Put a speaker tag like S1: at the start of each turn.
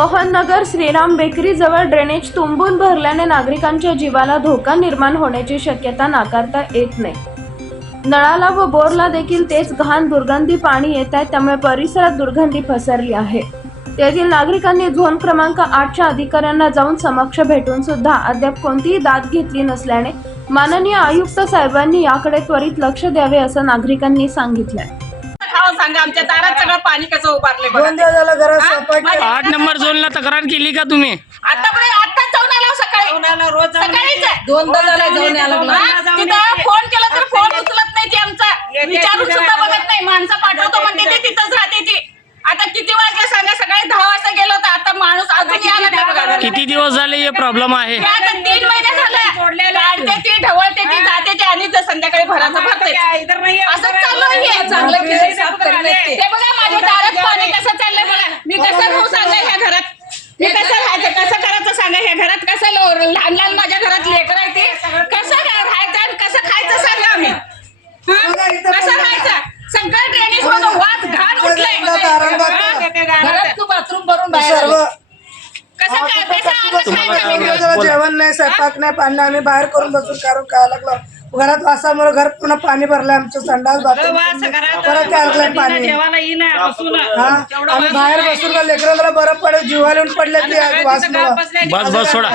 S1: Mohan Nagar Shriram bakery जवळ drainage तुंबून भरल्याने नागरिकांच्या जीवाला धोका निर्माण होण्याची शक्यता नाकारता येत नाही. नळाला व बोरला देखील तेच घाण दुर्गंधी पाणी येत आहे त्यामुळे परिसरात दुर्गंधी पसरली आहे. तेथील नागरिकांनी झोन क्रमांक आठच्या अधिकाऱ्यांना जाऊन समक्ष भेटून सुद्धा अद्याप कोणतीही दाद घेतली नसल्याने माननीय आयुक्त साहेबांनी याकडे त्वरित लक्ष द्यावे असं नागरिकांनी सांगितलंय.
S2: सांगा आमच्या दारात सगळं पाणी कसं उभारले
S3: दोन दिवस झालं घरात स्वयंपाक
S2: माझ्या-
S4: आठ नंबर झोनला तक्रार केली का तुम्ही?
S2: आतापर्यंत आत्ताच जाऊन आलो सकाळी.
S5: रोज
S2: सकाळीच आहे.
S5: दोनदा झाला जाऊन यायला लागला.
S2: हा? तिथं फोन केला तर फोन उचलत नाही ती आमचा. विचारून सुद्धा बघत नाही. माणसं पाठवतो म्हणते ती तिथंच राहते ती. आता किती वाजले सांगा सकाळी दहा वाजता गेलो तर आता माणूस अजून यायला नाही बघा. घरी.
S4: किती दिवस झाले हे प्रॉब्लेम आहे?
S2: ते आता तीन महिने झाले. काढते ती ढवळते ती जाते ती आणि ते संध्याकाळी भराचं भरते. असं चालू आहे
S5: चांगलं केलं, येते.
S2: ते बघा माझ्या दारात पाणी कसं चाललंय बघा. मी कसं राहू सांगा ह्या घरात? मी कसं राहायचं कसं करायचं सांगा? ह्या घरात कसं लो- लहान लहान माझ्या घरात लेकर आहे ते? कसं काय राहायचं आणि कसं खायचं सांगा आम्ही? हं? कसं राहायचं? सगळं ड्रेनेज मधून वाद घाण उठलंय
S5: घरात तू बाथरूम भरून बाहेर
S3: सर्व
S5: आली.
S2: कसं काय कसं अन्न खायचं
S3: दोन दिवस जेवण नाही स्वयंपाक नाही पाणी नाही. आम्ही बाहेर करून बसून काढून खायला लागलो? घरात वासामुळे घर पुन्हा पाणी भरलंय आमचं संडास बाथरूम पाणी हा. आम्ही बाहेर बसून का लेकराला बरं पडेल जीवाला येऊन पडले ती
S4: बस बस सोडा.